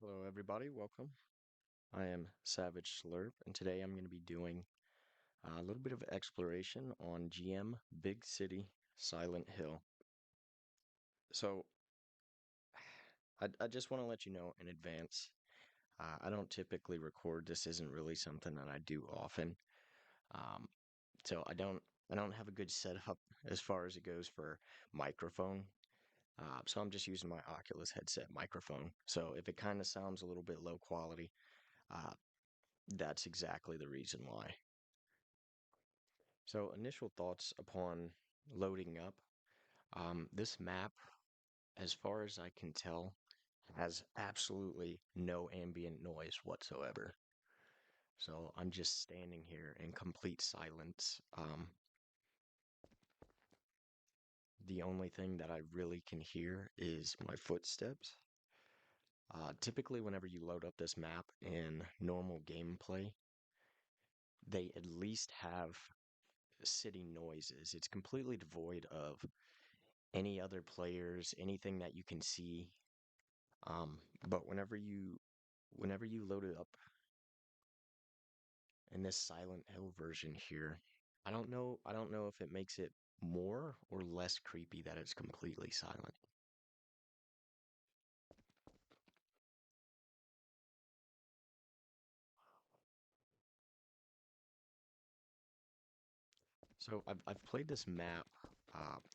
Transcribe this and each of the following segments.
Hello, everybody. Welcome. I am Savage Slurp, and today I'm going to be doing a little bit of exploration on GM Big City Silent Hill. So, I just want to let you know in advance. I don't typically record. This isn't really something that I do often. Um, so I don't have a good setup as far as it goes for microphone. So I'm just using my Oculus headset microphone. So if it kind of sounds a little bit low quality, uh, that's exactly the reason why. So, initial thoughts upon loading up. This map, as far as I can tell, has absolutely no ambient noise whatsoever. So, I'm just standing here in complete silence. The only thing that I really can hear is my footsteps. Typically, whenever you load up this map in normal gameplay, they at least have city noises. It's completely devoid of any other players, anything that you can see. Um, but whenever you load it up in this Silent Hill version here, I don't know if it makes it more or less creepy that it's completely silent. So I've played this map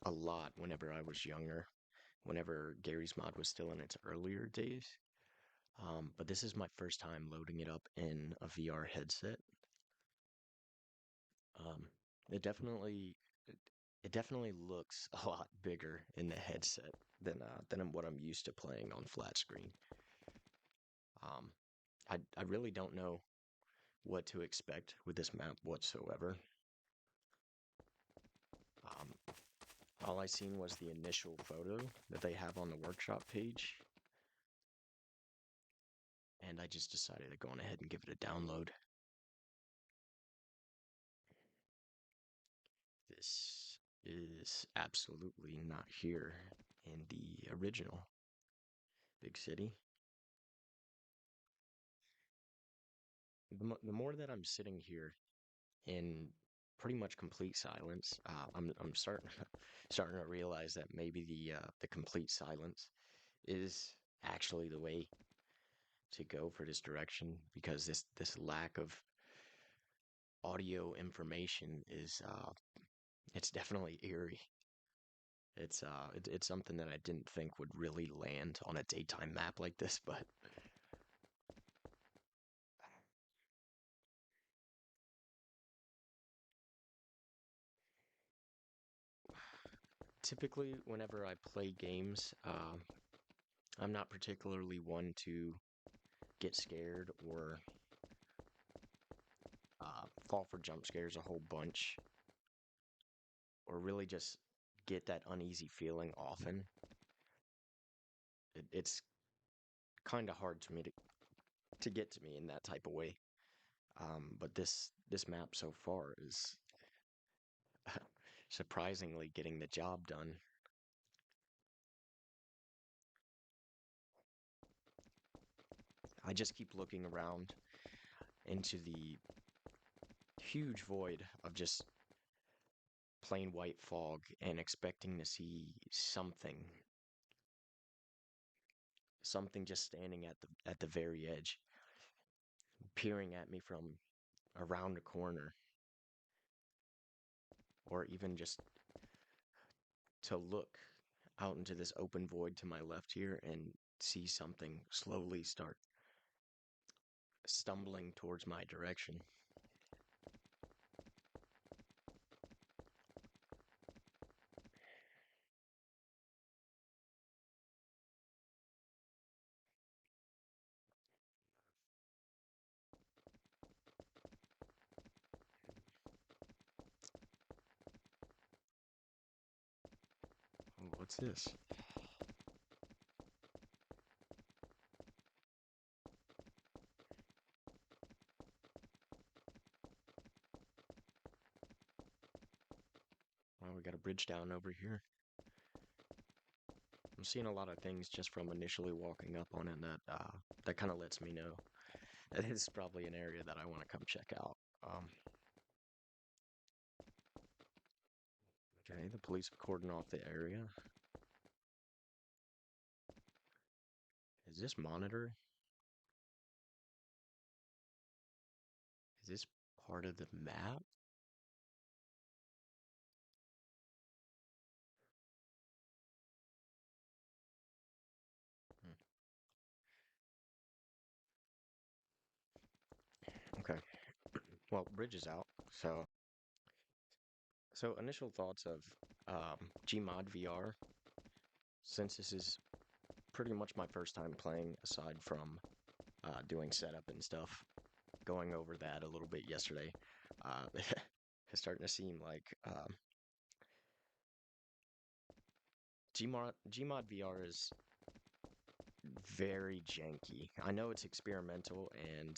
a lot whenever I was younger, whenever Gary's Mod was still in its earlier days. But this is my first time loading it up in a VR headset. Um, it definitely it, it definitely looks a lot bigger in the headset than what I'm used to playing on flat screen. Um, I really don't know what to expect with this map whatsoever. Um, all I seen was the initial photo that they have on the workshop page, and I just decided to go on ahead and give it a download. This is absolutely not here in the original Big City. The more that I'm sitting here in pretty much complete silence, I'm starting starting to realize that maybe the complete silence is actually the way to go for this direction because this lack of audio information is it's definitely eerie. It's something that I didn't think would really land on a daytime map like this, but typically whenever I play games, I'm not particularly one to get scared or fall for jump scares a whole bunch, or really just get that uneasy feeling often. It's kind of hard to me to get to me in that type of way. But this map so far is surprisingly getting the job done. I just keep looking around into the huge void of just plain white fog and expecting to see something just standing at the very edge, peering at me from around a corner, or even just to look out into this open void to my left here and see something slowly start stumbling towards my direction. Oh, what's this? Oh, we got a bridge down over here. I'm seeing a lot of things just from initially walking up on it that kind of lets me know that it's probably an area that I want to come check out. Um, okay, the police have cordoned off the area. Is this monitor? Is this part of the map? Hmm, okay. Well, bridge is out. So initial thoughts of GMOD VR, since this is pretty much my first time playing aside from doing setup and stuff, going over that a little bit yesterday, it's starting to seem like Gmod VR is very janky. I know it's experimental and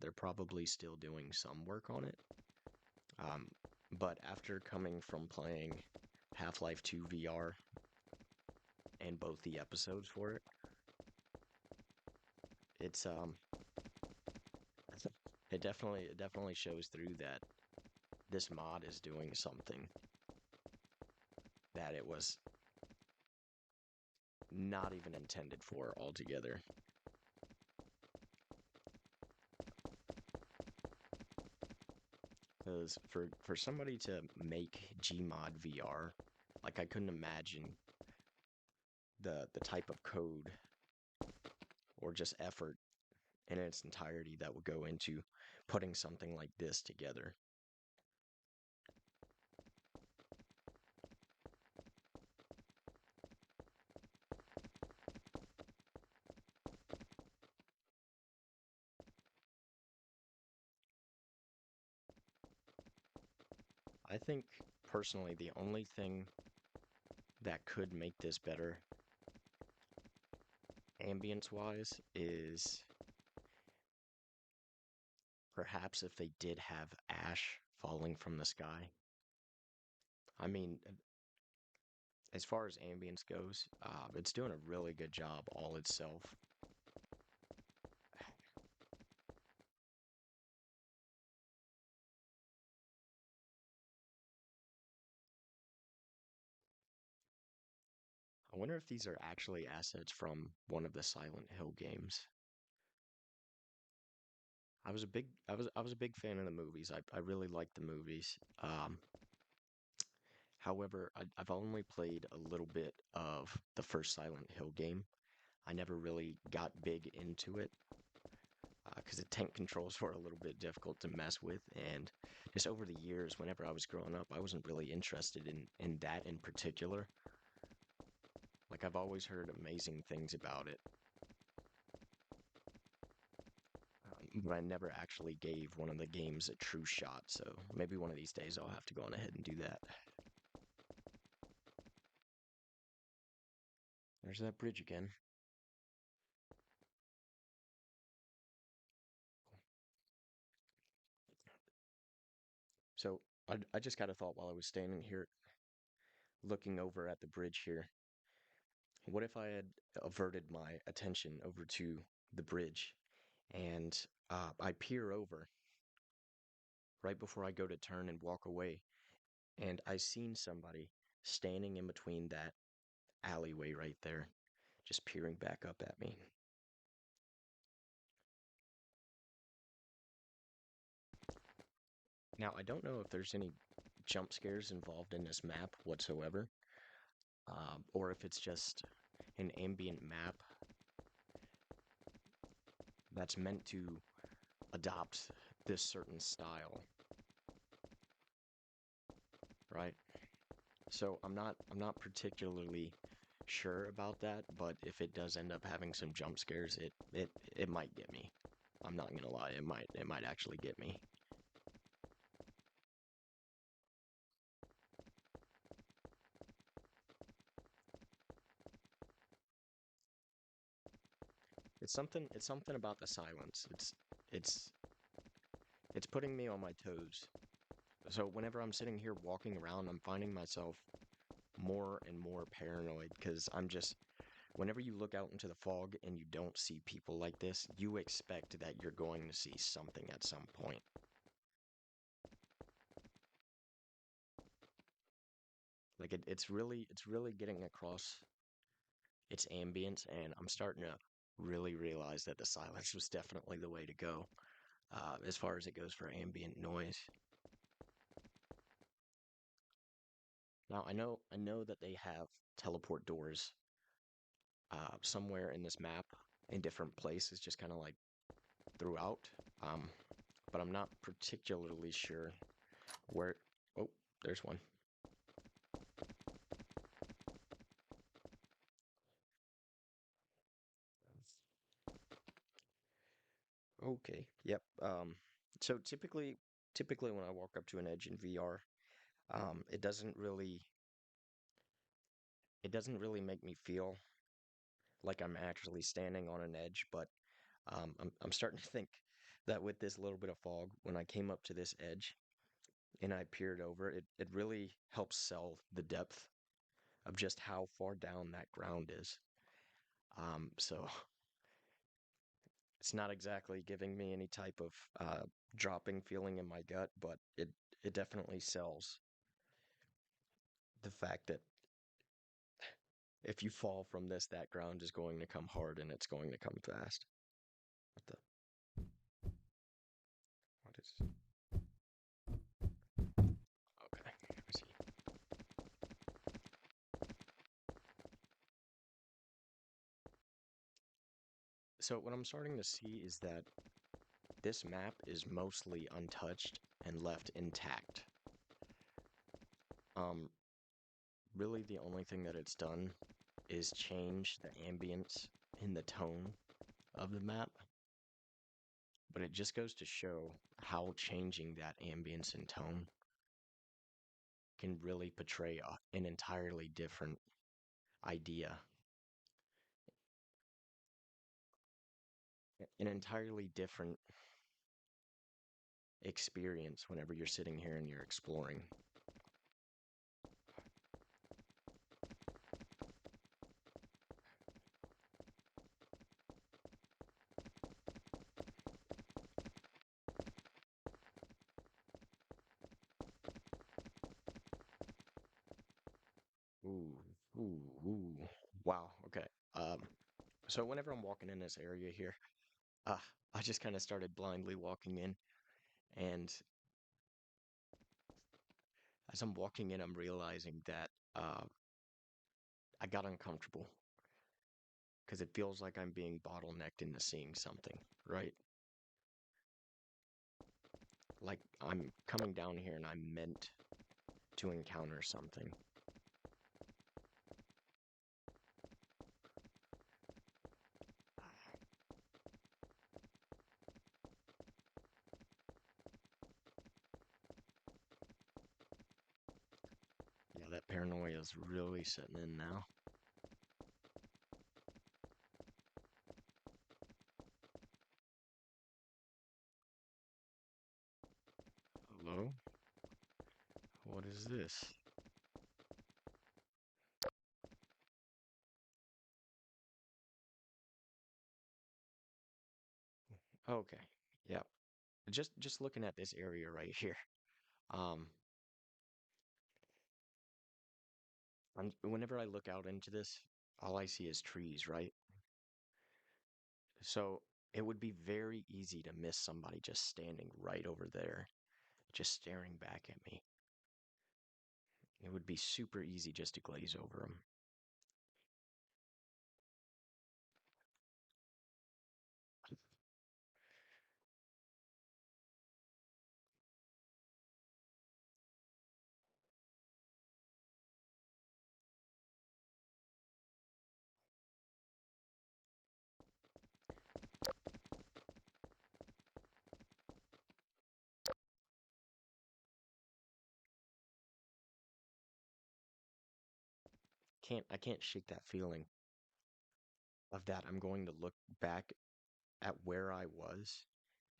they're probably still doing some work on it. Um, but after coming from playing Half-Life 2 VR and both the episodes for it, it's it definitely shows through that this mod is doing something that it was not even intended for altogether. Because for somebody to make Gmod VR, like I couldn't imagine the type of code or just effort in its entirety that would go into putting something like this together. I think personally the only thing that could make this better ambience wise is perhaps if they did have ash falling from the sky. I mean, as far as ambience goes, it's doing a really good job all itself. I wonder if these are actually assets from one of the Silent Hill games. I was a big fan of the movies. I really liked the movies. However, I've only played a little bit of the first Silent Hill game. I never really got big into it because the tank controls were a little bit difficult to mess with, and just over the years, whenever I was growing up, I wasn't really interested in that in particular. Like I've always heard amazing things about it, but I never actually gave one of the games a true shot. So maybe one of these days I'll have to go on ahead and do that. There's that bridge again. So I just got a thought while I was standing here looking over at the bridge here. What if I had averted my attention over to the bridge and I peer over right before I go to turn and walk away, and I seen somebody standing in between that alleyway right there, just peering back up at me. Now, I don't know if there's any jump scares involved in this map whatsoever, or if it's just an ambient map that's meant to adopt this certain style, right? So I'm not particularly sure about that, but if it does end up having some jump scares, it might get me. I'm not gonna lie, it might actually get me. It's something about the silence. It's it's putting me on my toes. So whenever I'm sitting here walking around, I'm finding myself more and more paranoid because I'm just whenever you look out into the fog and you don't see people like this, you expect that you're going to see something at some point. Like it's really getting across its ambience, and I'm starting to really realize that the silence was definitely the way to go, as far as it goes for ambient noise. Now I know that they have teleport doors somewhere in this map in different places, just kind of like throughout. Um, but I'm not particularly sure where. Oh, there's one. Okay. Yep. So typically when I walk up to an edge in VR, it doesn't really make me feel like I'm actually standing on an edge, but I'm starting to think that with this little bit of fog, when I came up to this edge and I peered over, it really helps sell the depth of just how far down that ground is. So it's not exactly giving me any type of dropping feeling in my gut, but it definitely sells the fact that if you fall from this, that ground is going to come hard and it's going to come fast. What the? What is? Okay, let me see. So what I'm starting to see is that this map is mostly untouched and left intact. Um, Really, the only thing that it's done is change the ambience in the tone of the map, but it just goes to show how changing that ambience and tone can really portray an entirely different idea, an entirely different experience whenever you're sitting here and you're exploring. Ooh, ooh, ooh. Wow. Okay. Um, so whenever I'm walking in this area here, uh, I just kind of started blindly walking in, and as I'm walking in, I'm realizing that I got uncomfortable because it feels like I'm being bottlenecked into seeing something, right? Like I'm coming down here and I'm meant to encounter something. Yeah, that paranoia is really setting in now. Hello? What is this? Okay. Yeah. Just looking at this area right here. Um, whenever I look out into this, all I see is trees, right? So it would be very easy to miss somebody just standing right over there, just staring back at me. It would be super easy just to glaze over them. I can't shake that feeling of that. I'm going to look back at where I was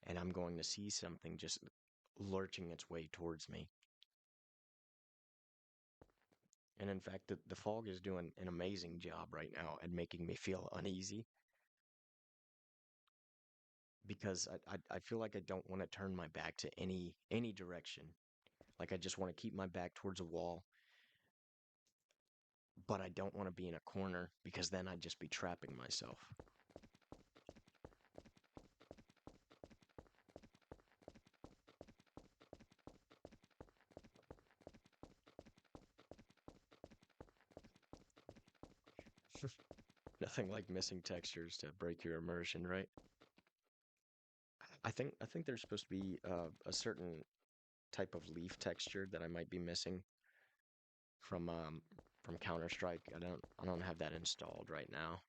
and I'm going to see something just lurching its way towards me. And in fact, the fog is doing an amazing job right now at making me feel uneasy because I feel like I don't want to turn my back to any direction. Like I just want to keep my back towards a wall, but I don't want to be in a corner because then I'd just be trapping myself. Nothing like missing textures to break your immersion, right? I think there's supposed to be a certain type of leaf texture that I might be missing from Counter-Strike. I don't have that installed right now.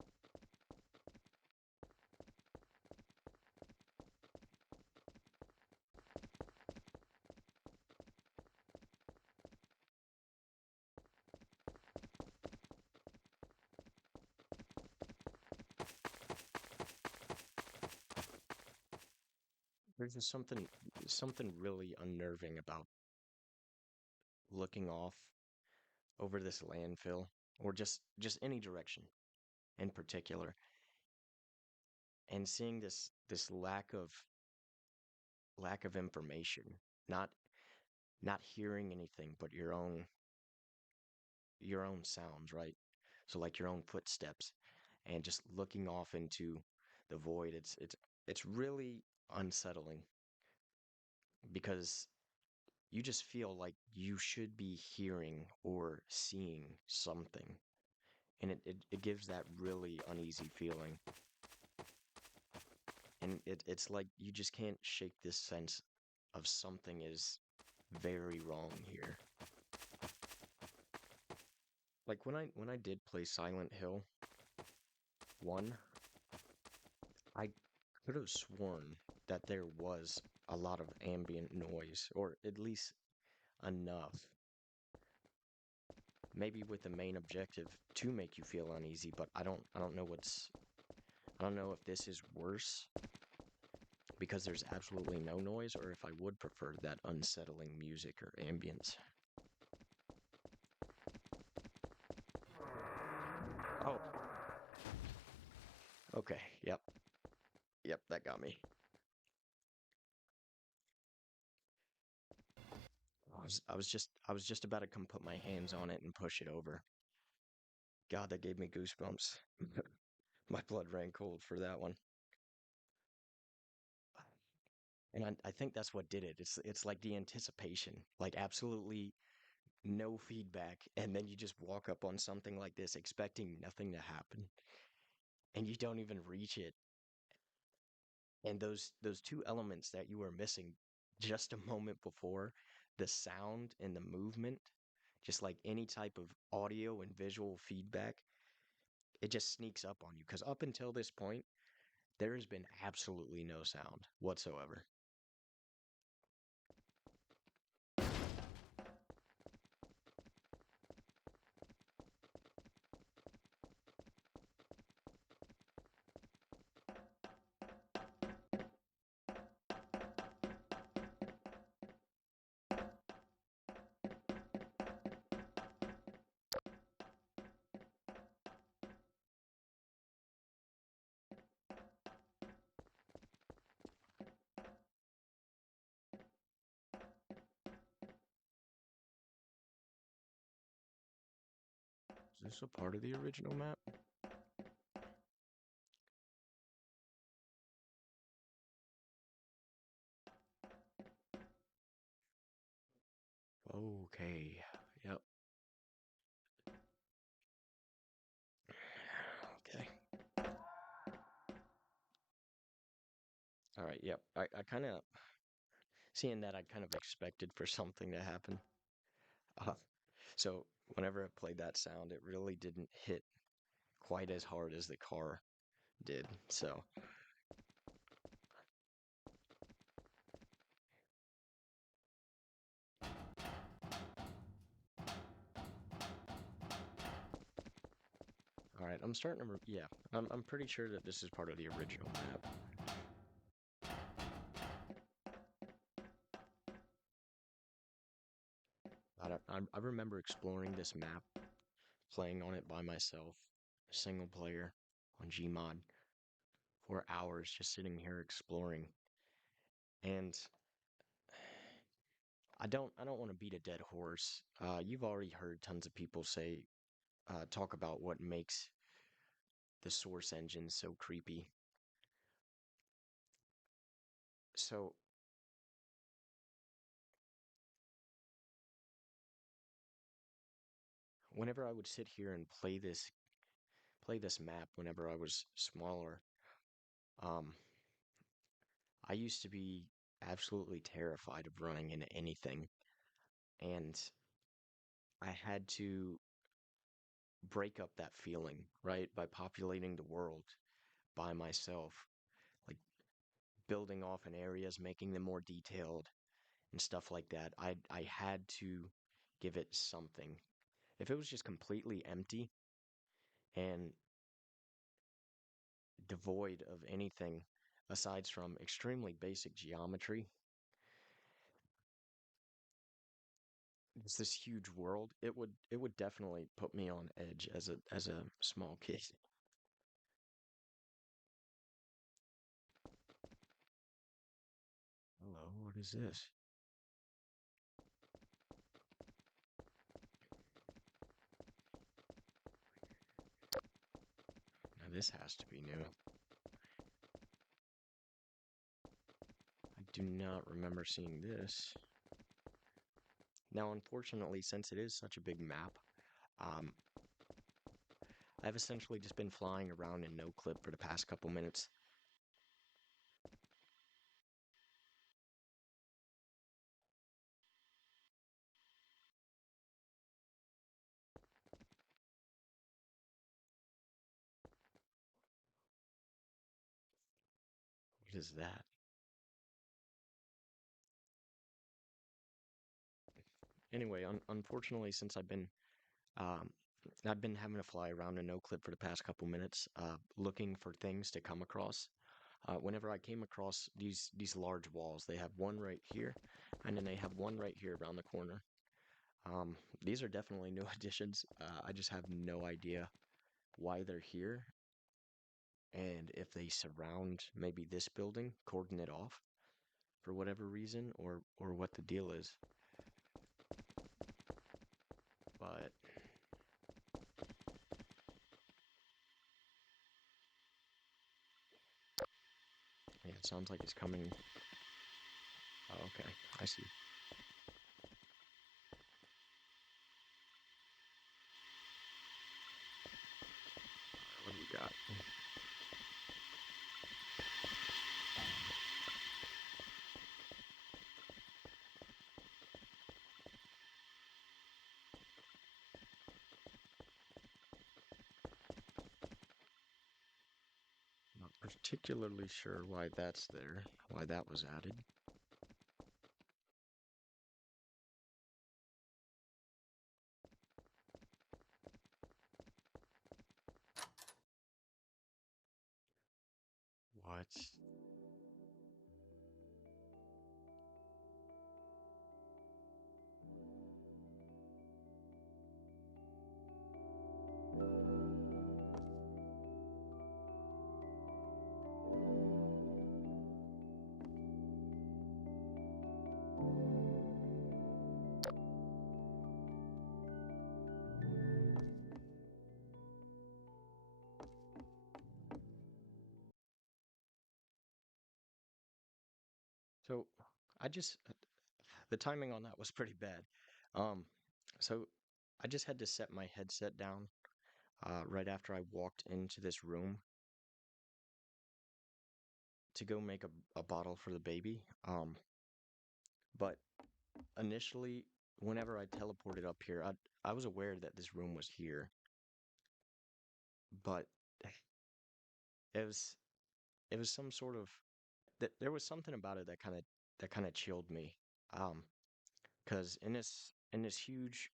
There's just something really unnerving about looking off over this landfill or just any direction in particular and seeing this lack of information, not not hearing anything but your own sounds, right? So like your own footsteps and just looking off into the void. It's really unsettling because you just feel like you should be hearing or seeing something. And it gives that really uneasy feeling. And it's like you just can't shake this sense of something is very wrong here. Like when I did play Silent Hill 1, I could have sworn that there was a lot of ambient noise, or at least enough, maybe with the main objective to make you feel uneasy, but I don't know if this is worse because there's absolutely no noise, or if I would prefer that unsettling music or ambience. Oh, okay. Yep. Yep, that got me. I was just about to come put my hands on it and push it over. God, that gave me goosebumps. My blood ran cold for that one. And I think that's what did it. It's like the anticipation, like absolutely no feedback, and then you just walk up on something like this expecting nothing to happen, and you don't even reach it. And those two elements that you were missing just a moment before, the sound and the movement, just like any type of audio and visual feedback, it just sneaks up on you. Because up until this point, there has been absolutely no sound whatsoever. Is this a part of the original map? Okay. Yep. Okay. All right. Yep. I kind of, seeing that, I kind of expected for something to happen. Uh, so whenever I played that sound, it really didn't hit quite as hard as the car did. So, all right. I'm starting to, yeah, I'm pretty sure that this is part of the original map. I remember exploring this map, playing on it by myself, single player on Gmod for hours, just sitting here exploring. And I don't want to beat a dead horse. You've already heard tons of people talk about what makes the Source engine so creepy. So whenever I would sit here and play this map whenever I was smaller, um, I used to be absolutely terrified of running into anything, and I had to break up that feeling, right, by populating the world by myself, like building off in areas, making them more detailed and stuff like that. I had to give it something. If it was just completely empty and devoid of anything aside from extremely basic geometry, it's this huge world. It would definitely put me on edge as a small kid. Hello, what is this? Now this has to be new. I do not remember seeing this. Now, unfortunately, since it is such a big map, um, I've essentially just been flying around in no clip for the past couple minutes. What is that? Anyway, unfortunately, since um, I've been having to fly around in no clip for the past couple minutes, looking for things to come across. Whenever I came across these large walls, they have one right here, and then they have one right here around the corner. Um, these are definitely new additions. I just have no idea why they're here, and if they surround maybe this building, cordon it off for whatever reason, or what the deal is. But yeah, it sounds like it's coming. Oh, okay, I see. What do we got? Not particularly sure why that's there, why that was added. What? So I just the timing on that was pretty bad. Um, so I just had to set my headset down right after I walked into this room to go make a bottle for the baby. But initially, whenever I teleported up here, I was aware that this room was here, but it was it was some sort of that there was something about it that kind of chilled me. Um, because in this huge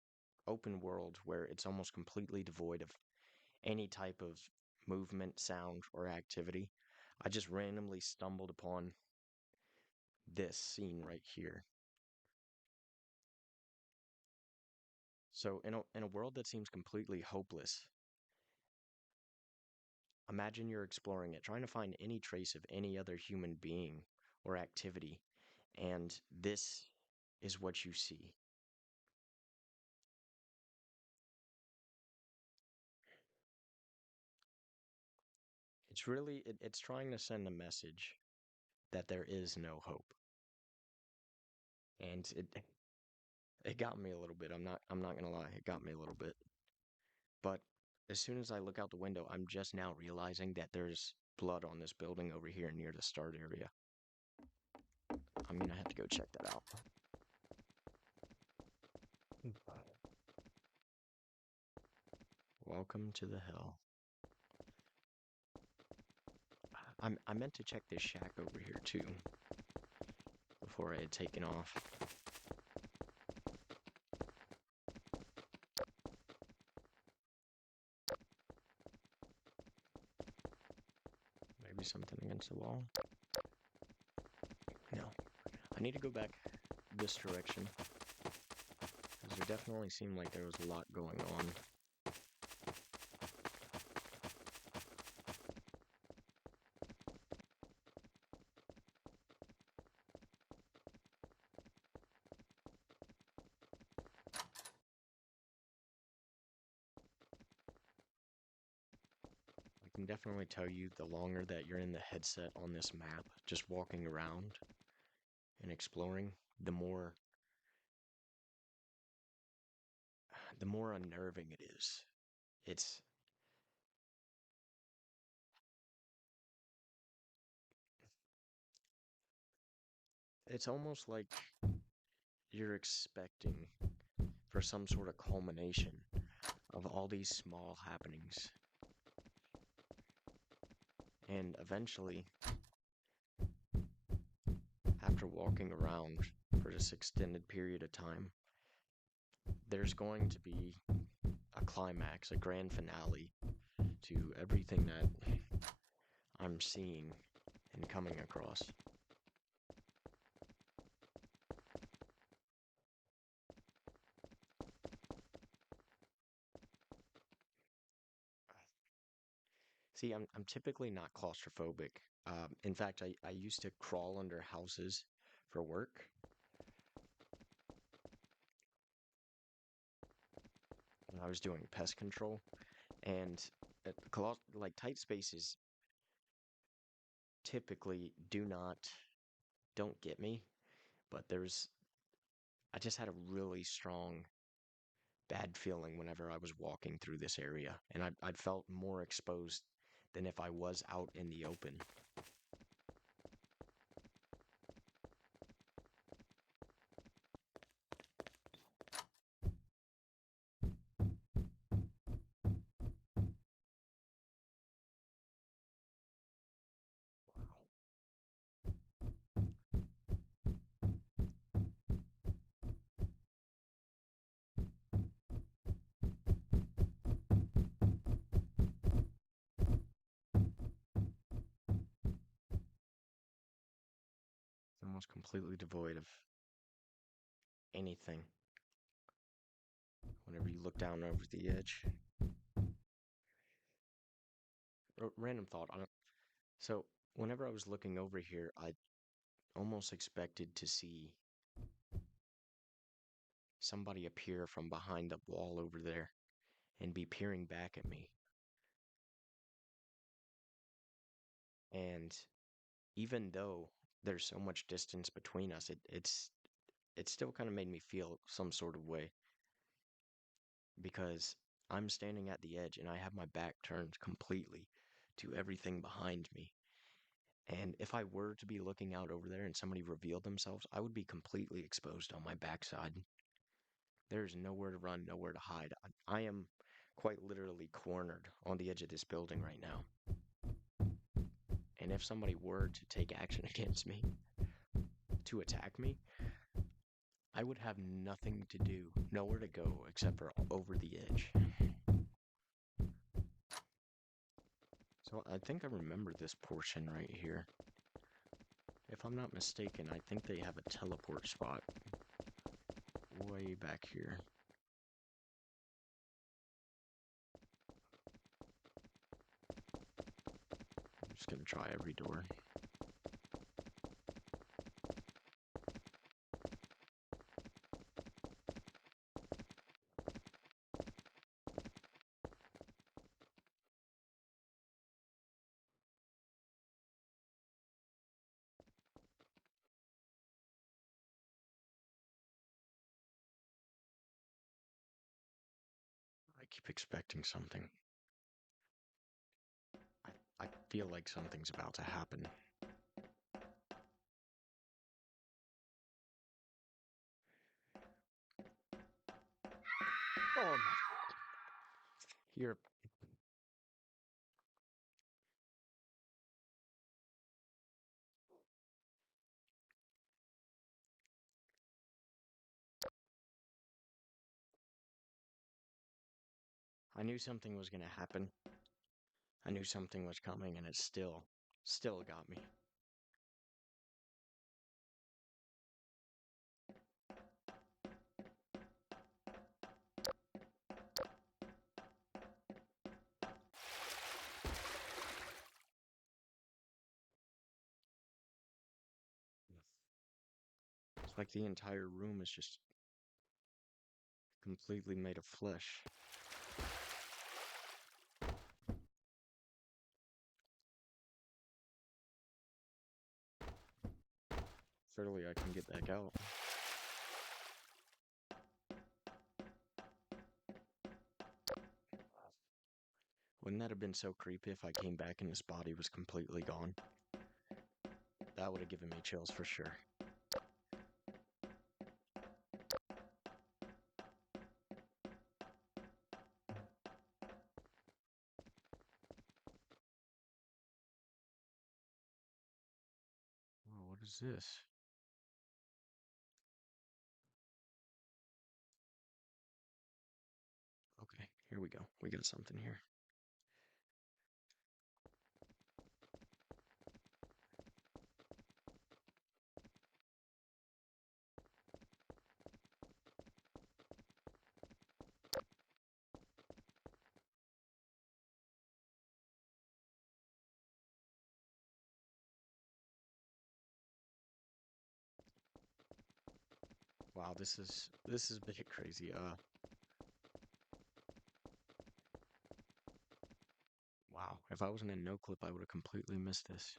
open world where it's almost completely devoid of any type of movement, sound, or activity, I just randomly stumbled upon this scene right here. So in a world that seems completely hopeless, imagine you're exploring it, trying to find any trace of any other human being or activity, and this is what you see. It's trying to send a message that there is no hope. And it got me a little bit. I'm not gonna lie, it got me a little bit. But as soon as I look out the window, I'm just now realizing that there's blood on this building over here near the start area. I'm gonna have to go check that out. Welcome to the hill. I meant to check this shack over here too before I had taken off. Maybe something against the wall. No. I need to go back this direction, because there definitely seemed like there was a lot going on. I can definitely tell you the longer that you're in the headset on this map, just walking around and exploring, the more unnerving it is. It's it's almost like you're expecting for some sort of culmination of all these small happenings. And eventually, after walking around for this extended period of time, there's going to be a climax, a grand finale to everything that I'm seeing and coming across. See, I'm typically not claustrophobic. In fact, I used to crawl under houses for work. When I was doing pest control, and like tight spaces typically don't get me, but I just had a really strong bad feeling whenever I was walking through this area, and I felt more exposed than if I was out in the open. It's almost completely devoid of anything whenever you look down over the edge. Random thought on it. So, whenever I was looking over here, I almost expected to see somebody appear from behind the wall over there and be peering back at me. And even though there's so much distance between us, it still kind of made me feel some sort of way, because I'm standing at the edge and I have my back turned completely to everything behind me. And if I were to be looking out over there and somebody revealed themselves, I would be completely exposed on my backside. There's nowhere to run, nowhere to hide. I am quite literally cornered on the edge of this building right now. And if somebody were to take action against me, to attack me, I would have nothing to do, nowhere to go except for over the edge. So I think I remember this portion right here. If I'm not mistaken, I think they have a teleport spot way back here. try every door. I keep expecting something. I feel like something's about to happen. Oh, here. I knew something was gonna happen. I knew something was coming, and it still got me. It's like the entire room is just completely made of flesh. Surely I can get back out. Wouldn't that have been so creepy if I came back and his body was completely gone? That would have given me chills for sure. Oh, what is this? Okay, here we go. We got something here. Wow, this is a bit crazy. Wow. If I wasn't in no clip, I would have completely missed this.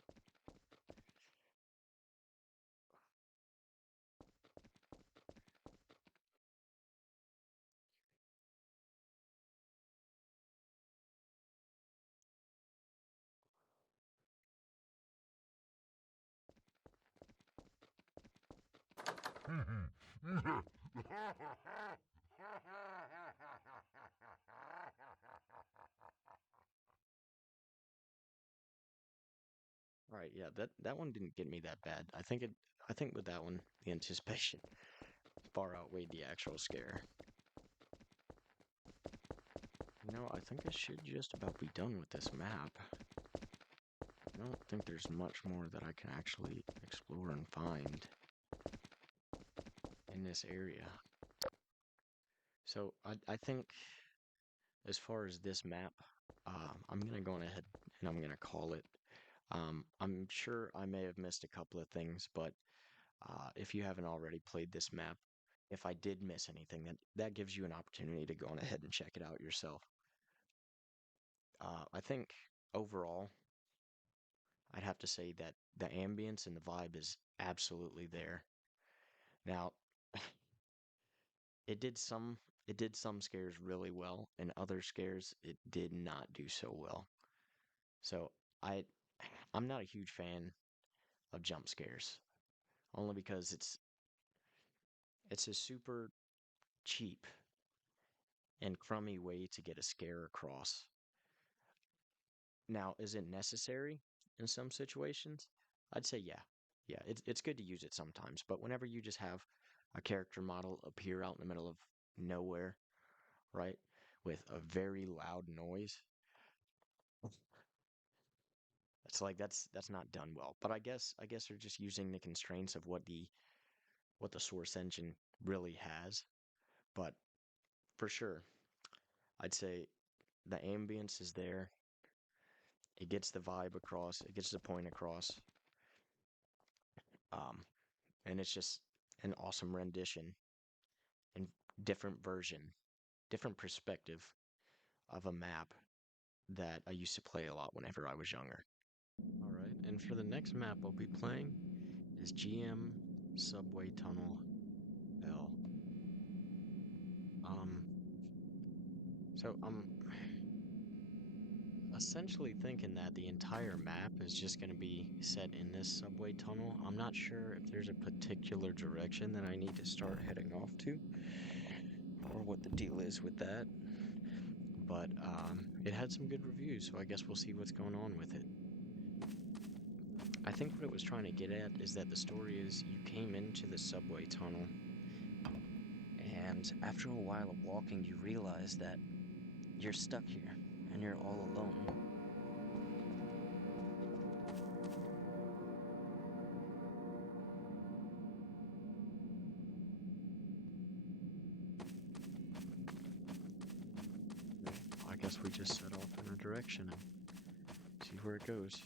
Right, yeah, that one didn't get me that bad. I think with that one, the anticipation far outweighed the actual scare. I think I should just about be done with this map. I don't think there's much more that I can actually explore and find in this area. So I think as far as this map, I'm gonna go on ahead and I'm gonna call it. I'm sure I may have missed a couple of things, but if you haven't already played this map, if I did miss anything, that gives you an opportunity to go on ahead and check it out yourself. I think overall, I'd have to say that the ambience and the vibe is absolutely there. Now, it did some it did some scares really well, and other scares it did not do so well. So I I'm not a huge fan of jump scares, only because it's a super cheap and crummy way to get a scare across. Now, is it necessary in some situations? I'd say yeah. Yeah, it's good to use it sometimes, but whenever you just have a character model appear out in the middle of nowhere, right, with a very loud noise, it's like that's not done well. But I guess they're just using the constraints of what the source engine really has. But for sure, I'd say the ambience is there. It gets the vibe across, it gets the point across. Um, and it's just an awesome rendition and different version, different perspective of a map that I used to play a lot whenever I was younger. All right, and for the next map I'll be playing is GM Subway Tunnel L. Um, so I'm essentially thinking that the entire map is just going to be set in this subway tunnel. I'm not sure if there's a particular direction that I need to start heading off to, or what the deal is with that. But it had some good reviews, so I guess we'll see what's going on with it. I think what it was trying to get at is that the story is you came into the subway tunnel, and after a while of walking, you realize that you're stuck here and you're all alone. I guess we just set off in a direction and see where it goes.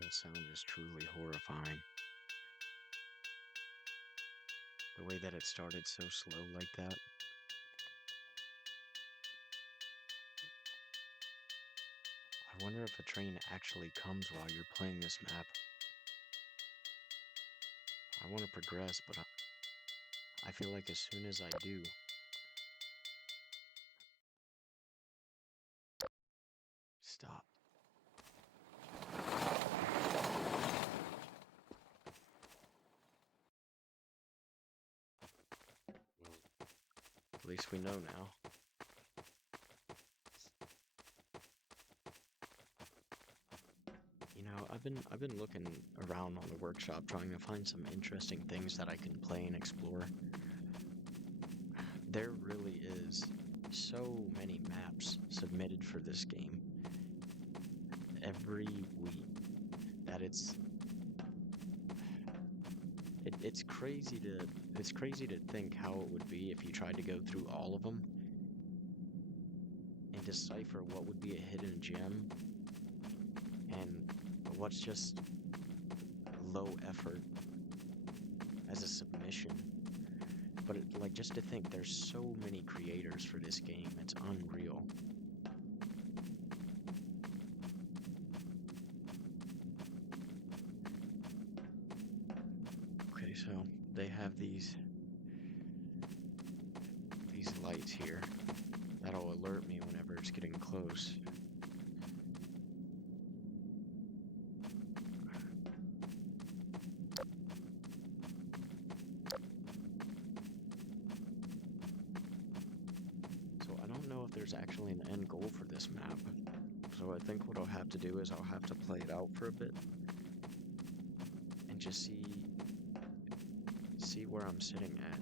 That sound is truly horrifying. The way that it started so slow like that. I wonder if a train actually comes while you're playing this map. I want to progress, but I feel like as soon as I do... Stop. At least we know now. You know, I've been looking around on the workshop trying to find some interesting things that I can play and explore. There really is so many maps submitted for this game every week that it's crazy to think how it would be if you tried to go through all of them and decipher what would be a hidden gem and what's just low effort as a submission. But like, just to think there's so many creators for this game, it's unreal. Okay, so they have these lights here that'll alert me whenever it's getting close. So I don't know if there's actually an end goal for this map. So I think what I'll have to do is I'll have to play it out for a bit and just see where I'm sitting at.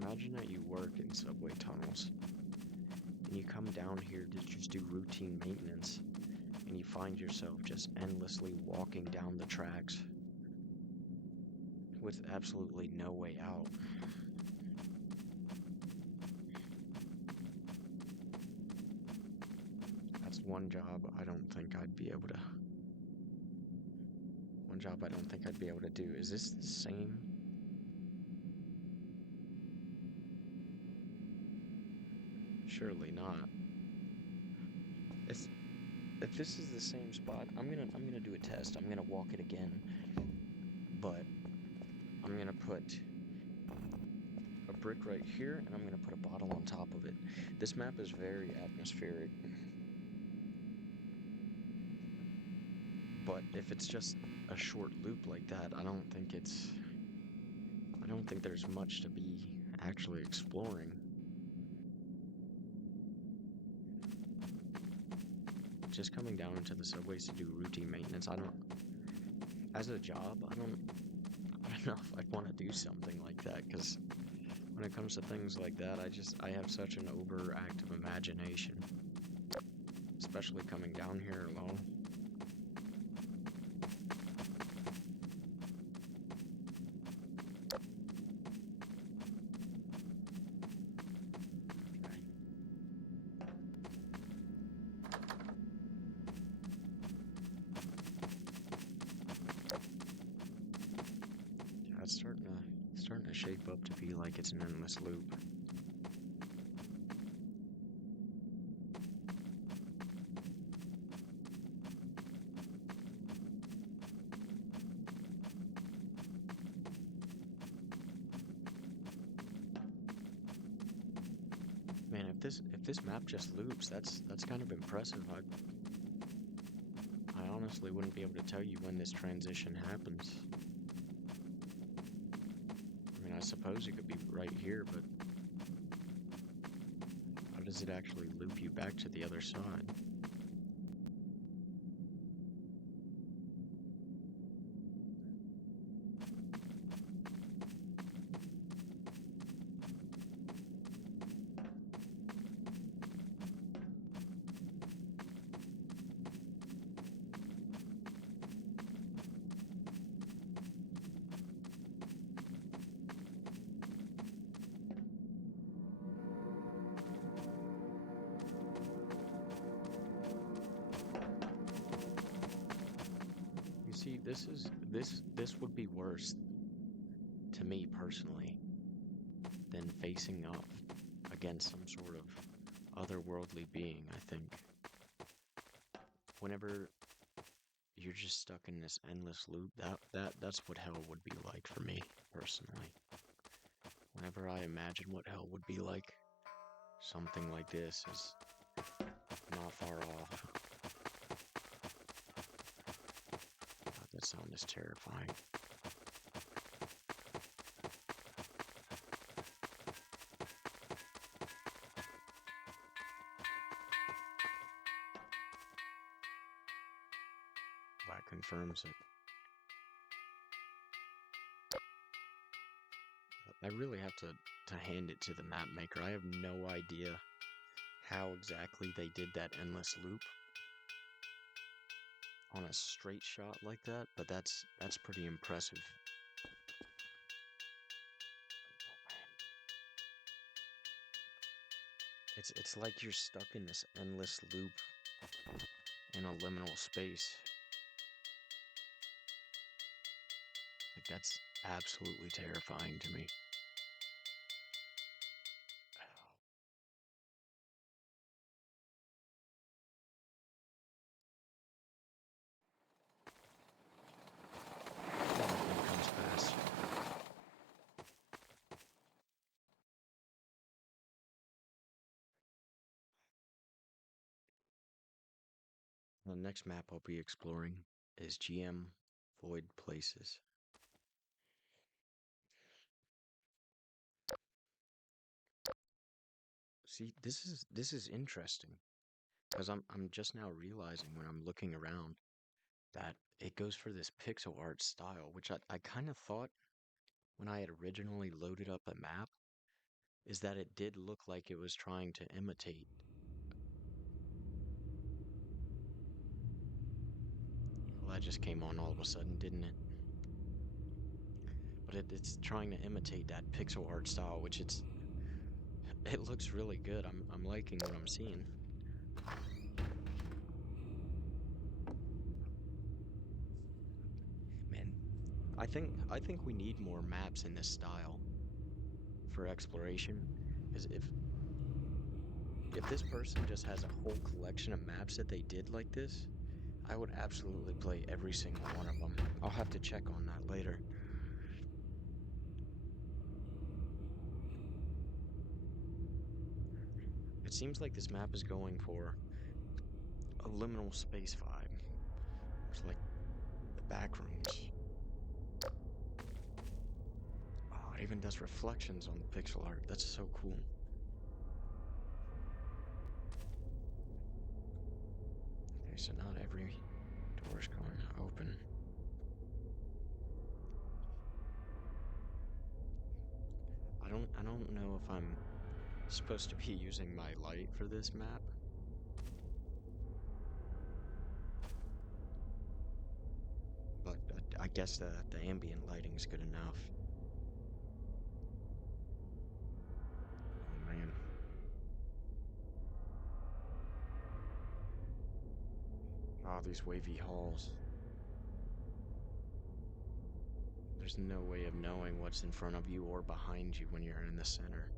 Imagine that you work in subway tunnels and you come down here to just do routine maintenance and you find yourself just endlessly walking down the tracks with absolutely no way out. That's one job I don't think I'd be able to. One job I don't think I'd be able to do. Is this the same? Surely not. It's if this is the same spot, I'm gonna do a test. I'm gonna walk it again, but I'm gonna put a brick right here, and I'm gonna put a bottle on top of it. This map is very atmospheric, but if it's just a short loop like that, I don't think there's much to be actually exploring. Just coming down into the subways to do routine maintenance, as a job, I don't know if I'd want to do something like that, because when it comes to things like that, I have such an overactive imagination, especially coming down here alone. Okay. Yeah, it's starting to shape up to be like it's an endless loop. Man, if this map just loops, that's kind of impressive. I honestly wouldn't be able to tell you when this transition happens. I mean, I suppose it could be right here, but how does it actually loop you back to the other side? You see, this would be worse to me personally than facing off against some sort of otherworldly being, I think. Whenever you're just stuck in this endless loop, that's what hell would be like for me personally. Whenever I imagine what hell would be like, something like this is not far off. God, that sound is terrifying. That confirms it. I really have to hand it to the map maker. I have no idea how exactly they did that endless loop on a straight shot like that, but that's pretty impressive. It's like you're stuck in this endless loop in a liminal space. Like that's absolutely terrifying to me. Everything comes fast. The next map I'll be exploring is GM Void Places. See, this is interesting because I'm just now realizing when I'm looking around that it goes for this pixel art style, which I kind of thought when I had originally loaded up the map is that it did look like it was trying to imitate. Well, that just came on all of a sudden, didn't it? But it's trying to imitate that pixel art style, which it looks really good. I'm liking what I'm seeing. Man, I think we need more maps in this style for exploration. Is if If this person just has a whole collection of maps that they did like this, I would absolutely play every single one of them. I'll have to check on that later. It seems like this map is going for a liminal space vibe. It's like the back rooms. Oh, it even does reflections on the pixel art. That's so cool. Okay, so not every door is going to open. I don't know if I'm supposed to be using my light for this map. But I guess the ambient lighting is good enough. Oh man. Oh, these wavy halls. There's no way of knowing what's in front of you or behind you when you're in the center.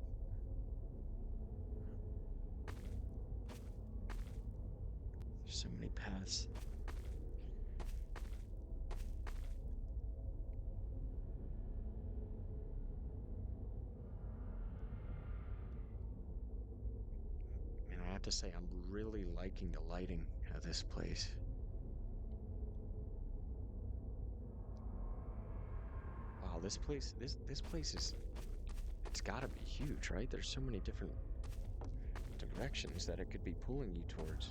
There's so many paths. And I have to say, I'm really liking the lighting of this place. Wow, this place is, it's gotta be huge, right? There's so many different directions that it could be pulling you towards.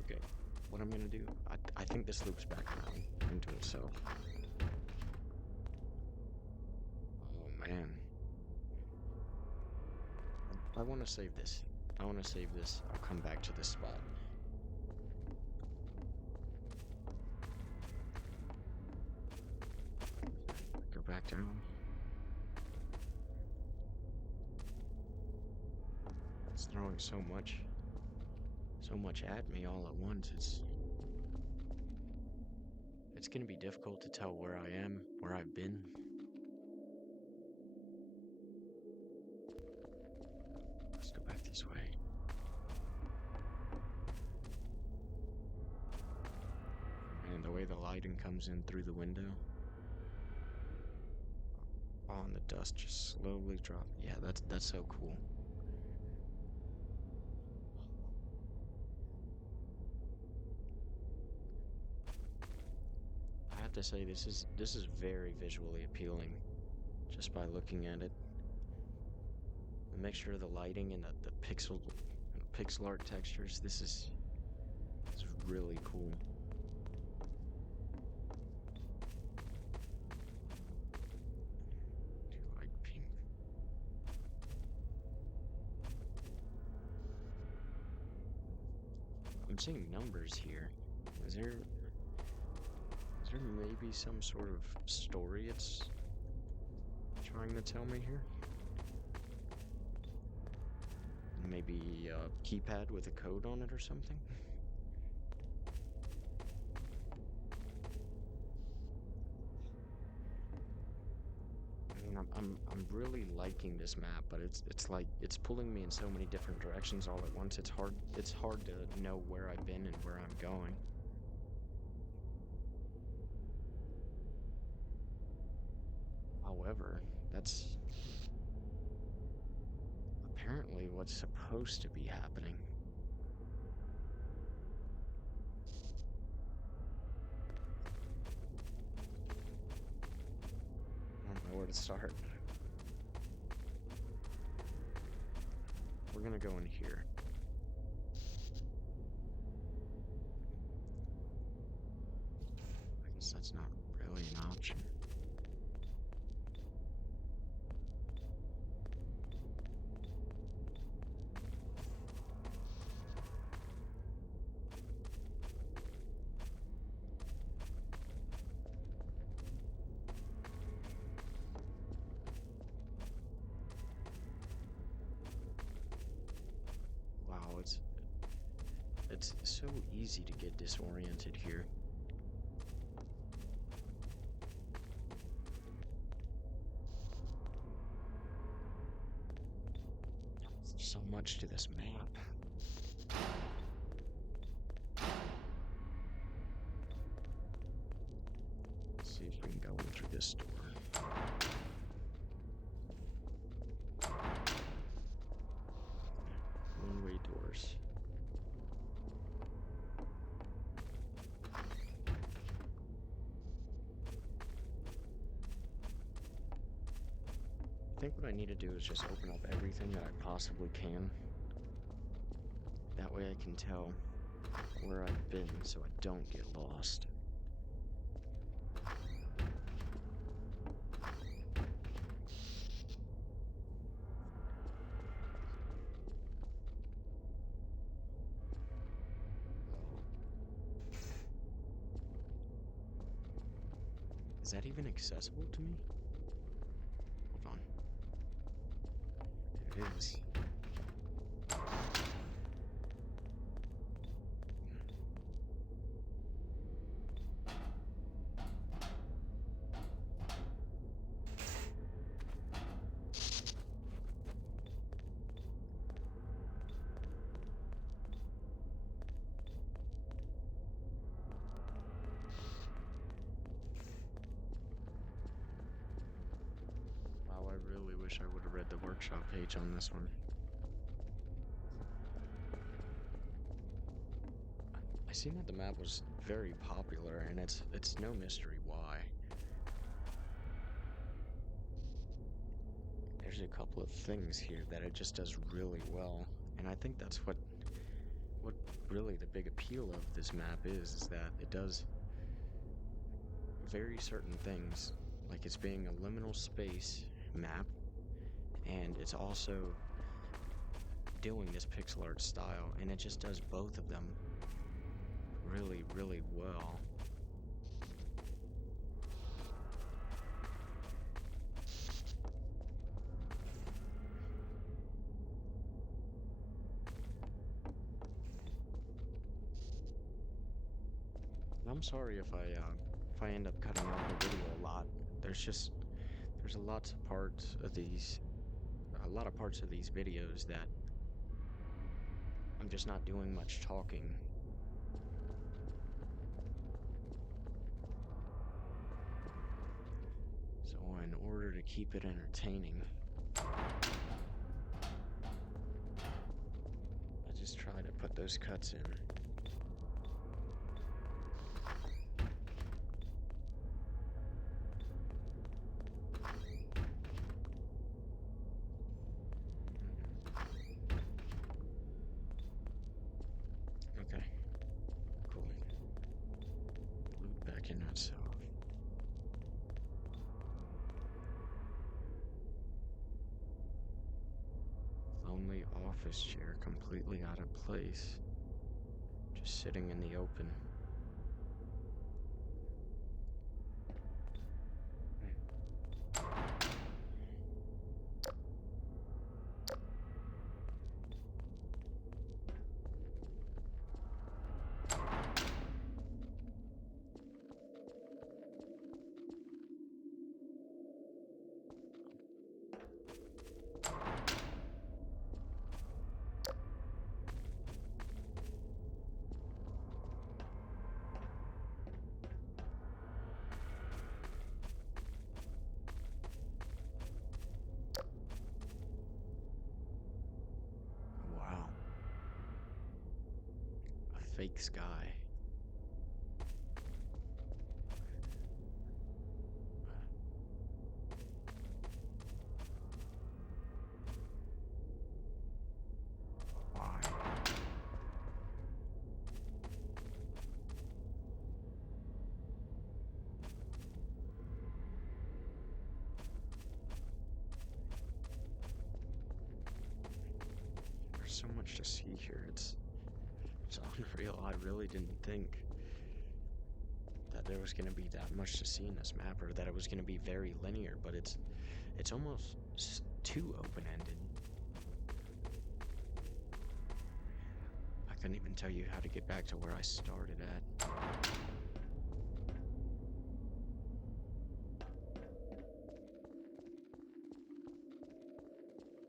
Okay, what I'm gonna do, I think this loops back around into itself. Oh man. I want to save this. I want to save this. I'll come back to this spot. Go back down. It's throwing so much at me all at once. It's gonna be difficult to tell where I am, where I've been. Let's go back this way. And the way the lighting comes in through the window. Oh, and the dust just slowly drops. Yeah, that's so cool. I have to say this is very visually appealing just by looking at it. The mixture of the lighting and the pixel art textures, this is really cool. Do you like pink? I'm seeing numbers here. Is there maybe some sort of story it's trying to tell me here? Maybe a keypad with a code on it or something? I mean, I'm really liking this map, but it's like it's pulling me in so many different directions all at once. It's hard to know where I've been and where I'm going. However, that's apparently what's supposed to be happening. I don't know where to start. We're gonna go in here. I guess that's not really an option. Wow, it's so easy to get disoriented here. So much to this map. Let's see if we can go in through this door. One-way doors. I think what I need to do is just open up everything that I possibly can. That way I can tell where I've been so I don't get lost. Is that even accessible to me? Hold on. It is. Wow, I really wish I would have read the workshop page on this one. I seen that the map was very popular, and it's no mystery why. There's a couple of things here that it just does really well, and I think that's what really the big appeal of this map is that it does very certain things, like it's being a liminal space map, and it's also doing this pixel art style, and it just does both of them really, really well. I'm sorry if I end up cutting out the video a lot. There's a lot of parts of these videos that I'm just not doing much talking. So in order to keep it entertaining, I just try to put those cuts in. Okay, cool. Loop back in itself. Lonely office chair, completely out of place. Just sitting in the open. Wow. A fake sky. Why? There's so much to see here. It's unreal. I really didn't think that there was going to be that much to see in this map, or that it was going to be very linear, but it's almost too open-ended. I couldn't even tell you how to get back to where I started at.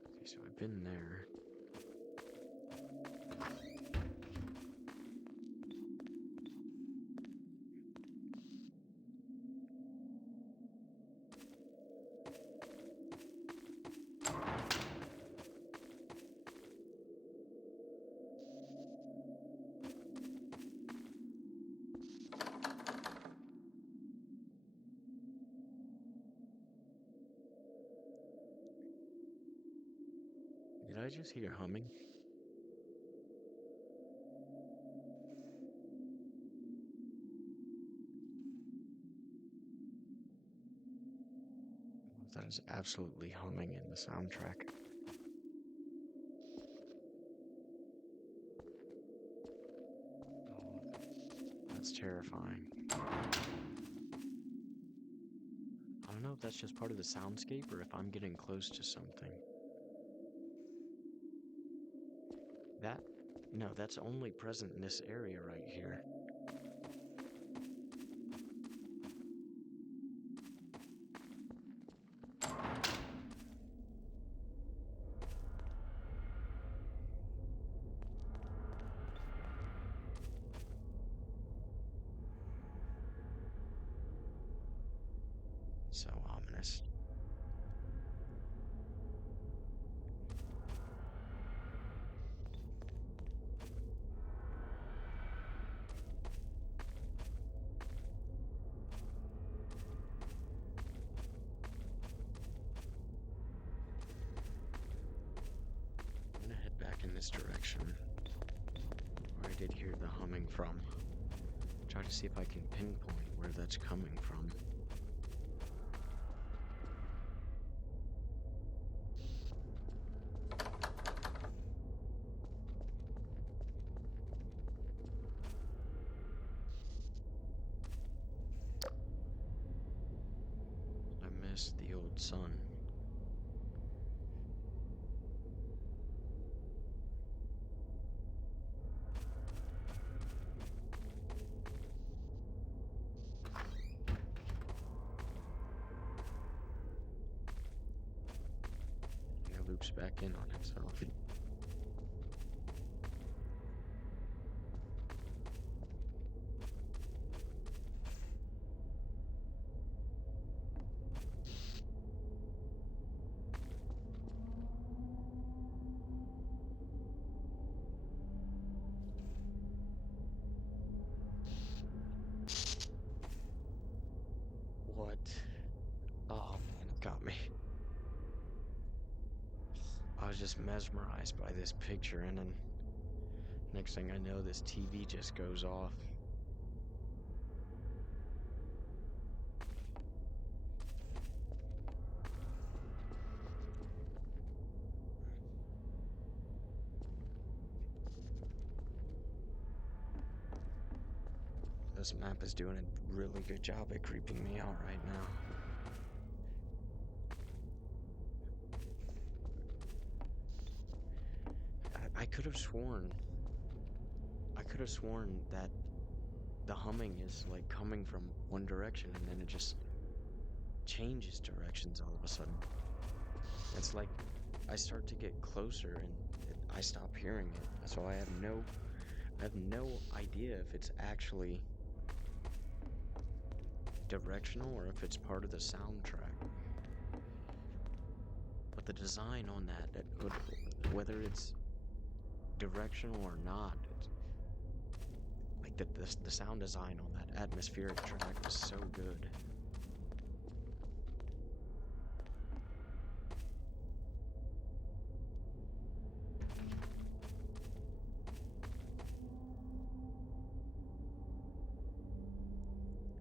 Okay, so I've been there. Did I just hear humming? That is absolutely humming in the soundtrack. Oh, that's terrifying. I don't know if that's just part of the soundscape or if I'm getting close to something. That, no, that's only present in this area right here. So ominous. I'm gonna head back in this direction where I did hear the humming from. Try to see if I can pinpoint where that's coming from. I miss the old sun. And it loops back in on itself. What? Oh man, it got me. I was just mesmerized by this picture, and then next thing I know, this TV just goes off. This map is doing a really good job at creeping me out right now. I could have sworn. I could have sworn that the humming is like coming from one direction and then it just changes directions all of a sudden. It's like I start to get closer and I stop hearing it. So I have no idea if it's actually directional or if it's part of the soundtrack. But the design on that whether it's directional or not, it's, like the sound design on that atmospheric track was so good.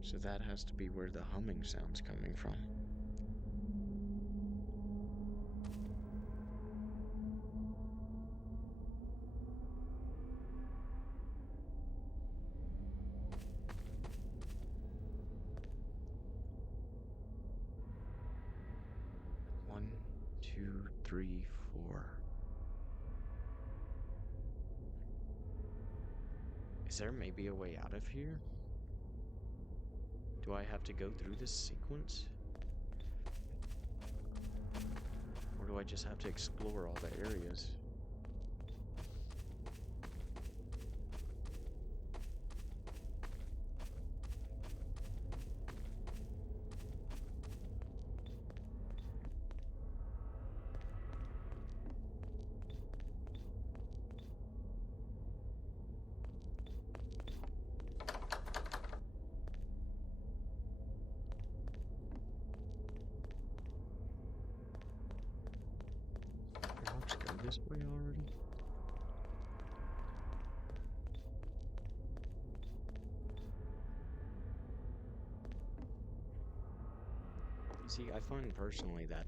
So that has to be where the humming sound's coming from. One, two, three, four. Is there maybe a way out of here? Do I have to go through this sequence? Or do I just have to explore all the areas? Looks good. this way already? See, I find personally that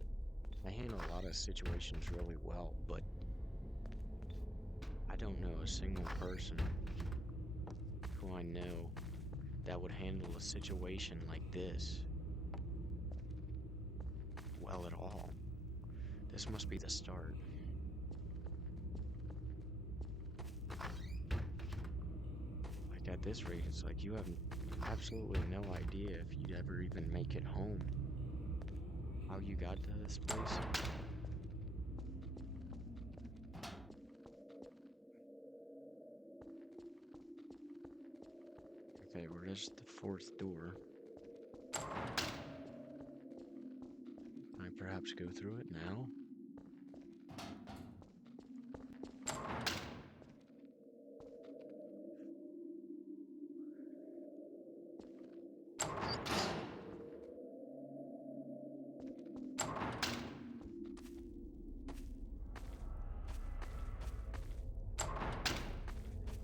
I handle a lot of situations really well, but I don't know a single person who I know that would handle a situation like this well at all. This must be the start. Like at this rate, it's like you have absolutely no idea if you'd ever even make it home. How you got to this place? Okay, where's the fourth door? Can I perhaps go through it now?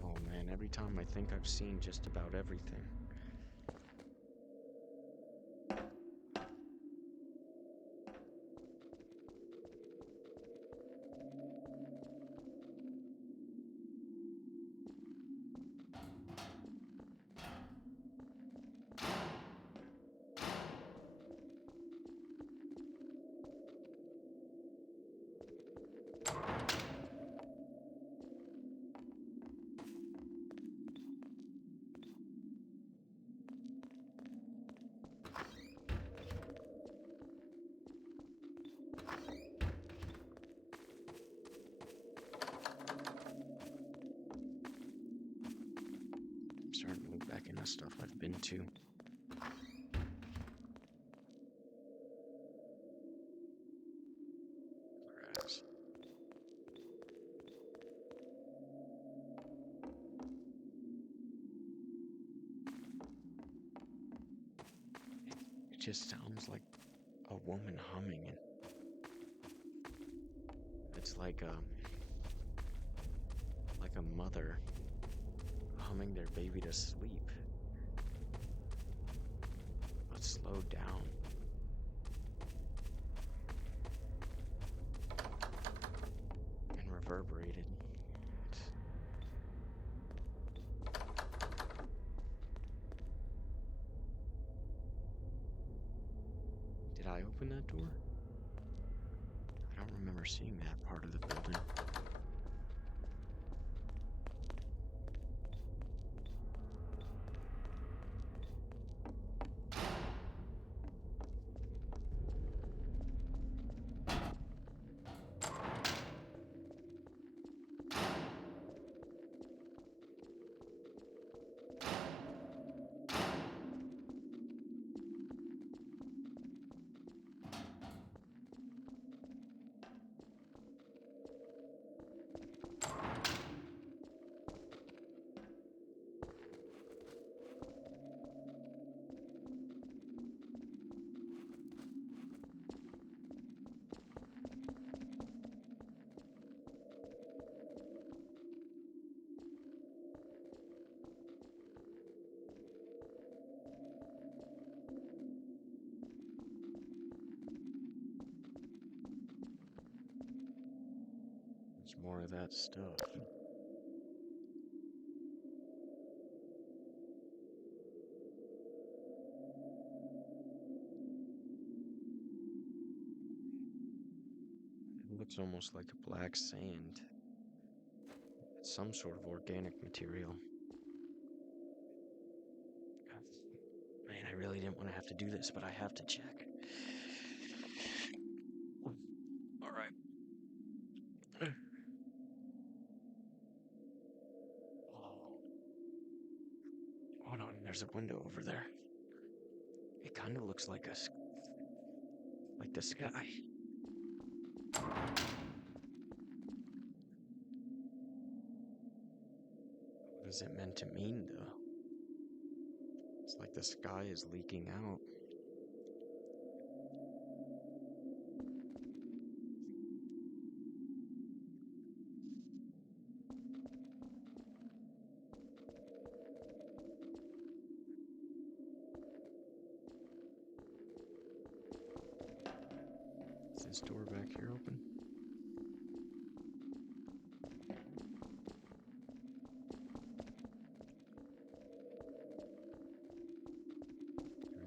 Oh man, every time I think I've seen just about everything. I'm starting to look back into stuff I've been to. Grass. It just sounds like a woman humming, and it's like a mother humming their baby to sleep, but slowed down. And reverberated. Did I open that door? I don't remember seeing that part of the building. There's more of that stuff. It looks almost like a black sand. It's some sort of organic material. Man, I really didn't want to have to do this, but I have to check. Alright. Hold on, there's a window over there. It kind of looks like like the sky. What is it meant to mean, though? It's like the sky is leaking out. this door back here open?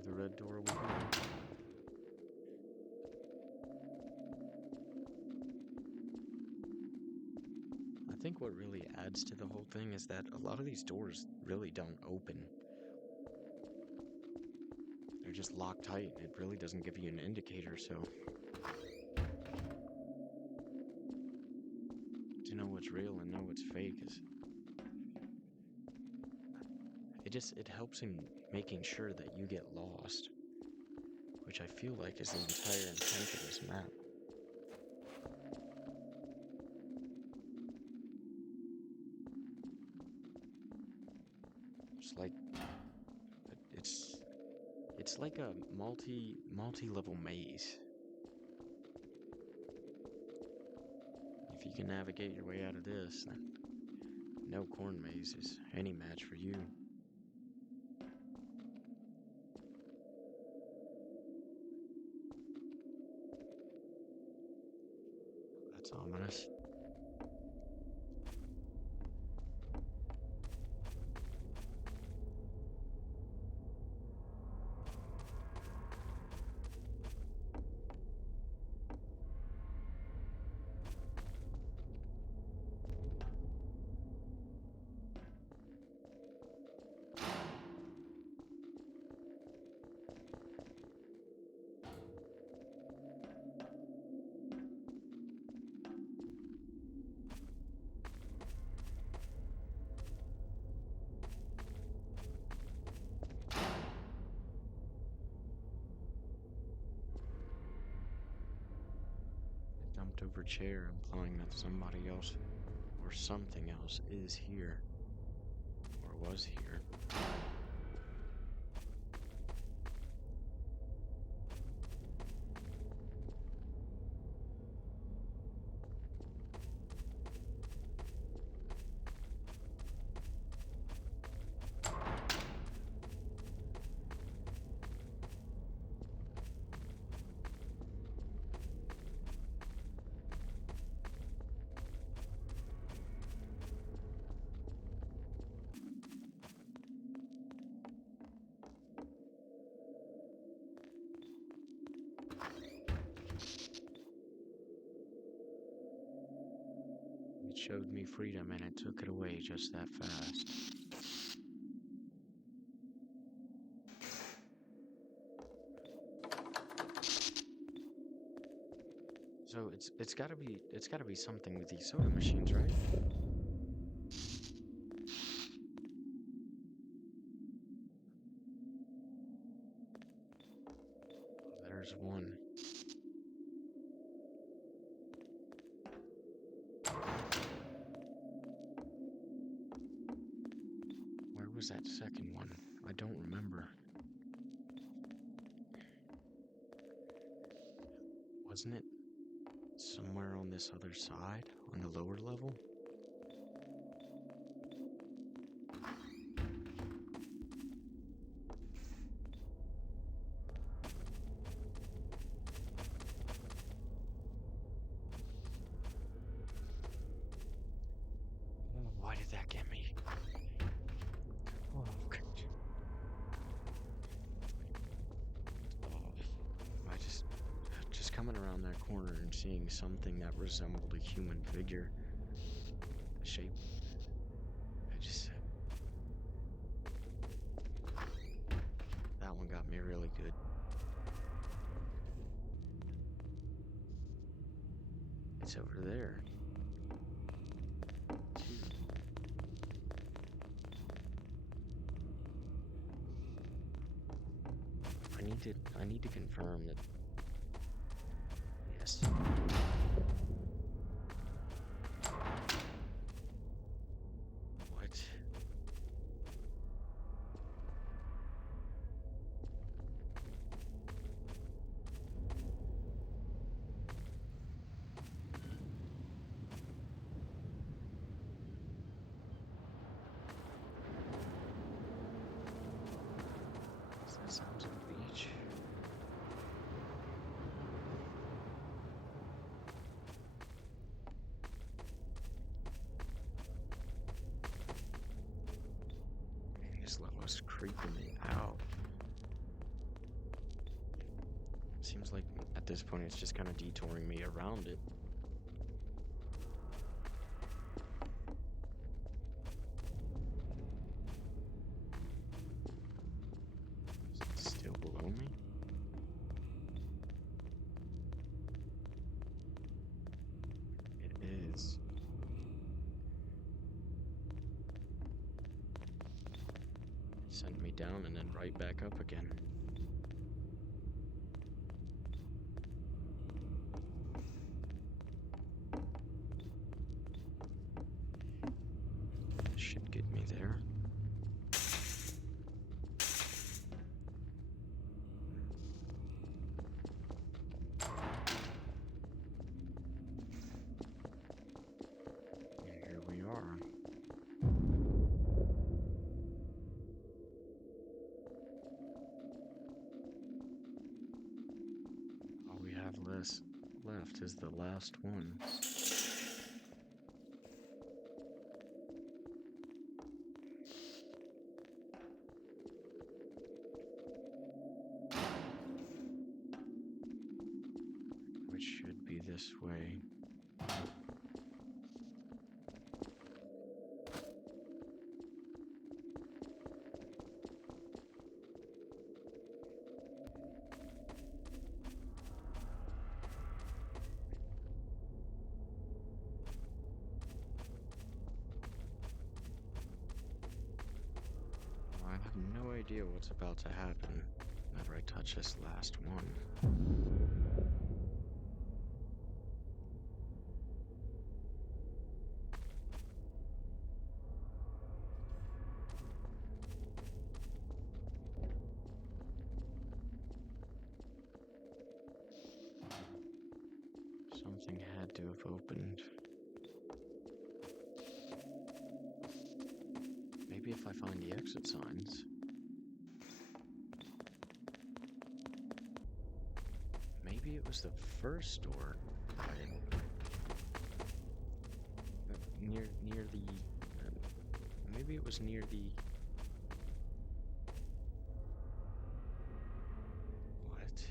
Through the red door we go. I think what really adds to the whole thing is that a lot of these doors really don't open. They're just locked tight, and it really doesn't give you an indicator, so to know what's real and know what's fake is it helps in making sure that you get lost, which I feel like is the entire intent of this map. It's like it's like a multi-level maze. If you can navigate your way out of this, then no corn maze is any match for you. That's ominous. Dumped over chair, implying that somebody else or something else is here, or was here. It showed me freedom and it took it away just that fast. So it's gotta be something with these soda machines, right? There's one. Where was that second one? I don't remember. Wasn't it somewhere on this other side? On the lower level? Oh, why did that get me? Oh, God. Oh, I just coming around that corner and seeing something that resembled a human figure. Shape. That one got me really good. It's over there. I need to confirm that. Yes. What? That sounds like a beach. almost creeping me out. Seems like at this point it's just kind of detouring me around it. Is it still below me? It is. Sent me down and then right back up again. Should get me there. And here we are. All we have left is the last one. Which should be this way. I have no idea what's about to happen whenever I touch this last one. Something had to have opened. Maybe if I find the exit signs. Maybe it was the first door. Near the. Maybe it was near the. What?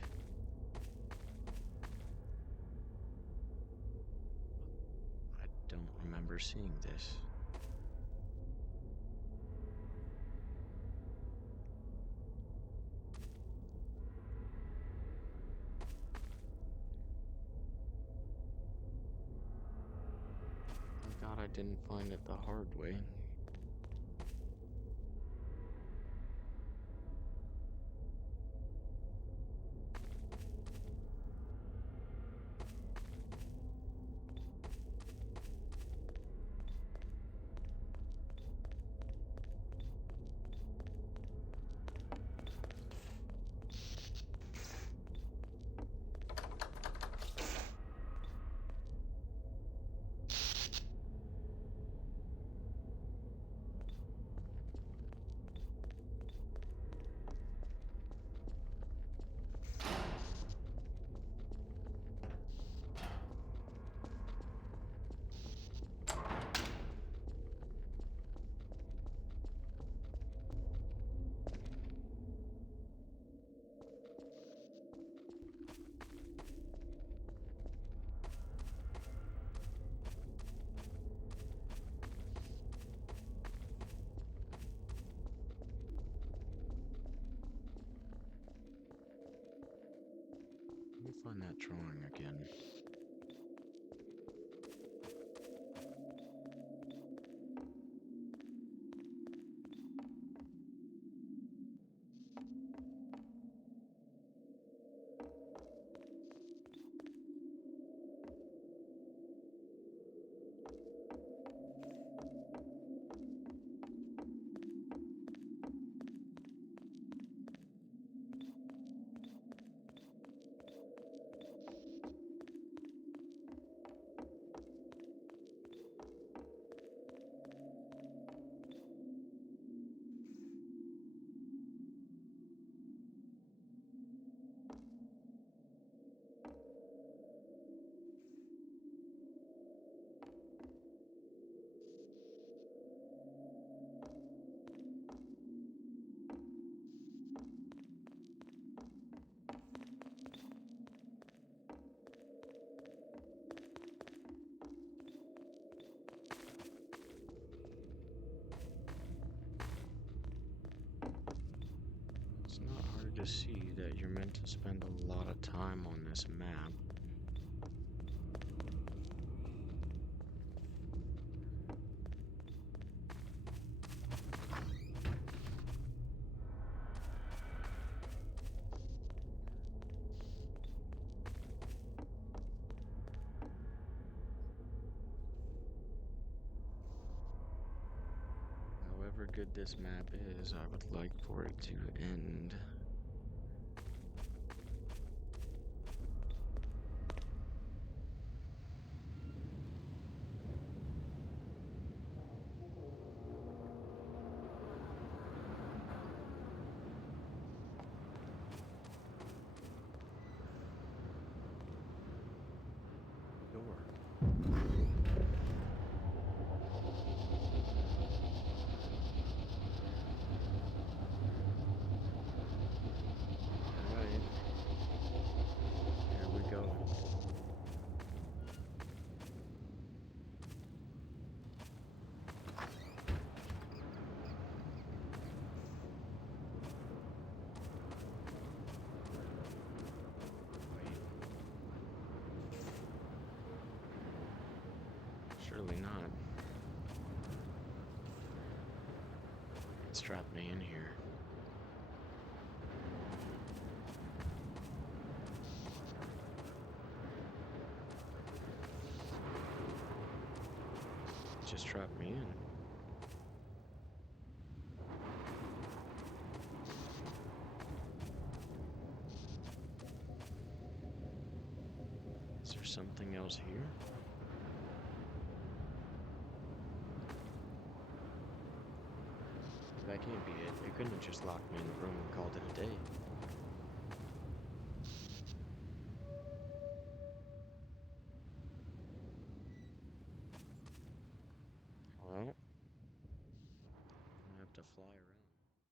I don't remember seeing this. Thank God I didn't find it the hard way. Let me find that drawing again. see that you're meant to spend a lot of time on this map. However good this map is, I would like for it to end. Door. Alright. Here we go. Wait. Surely not. It's trapped me in here. It just trapped me in. Is there something else here? That can't be it. They couldn't have just locked me in the room and called it a day. Well, I have to fly around.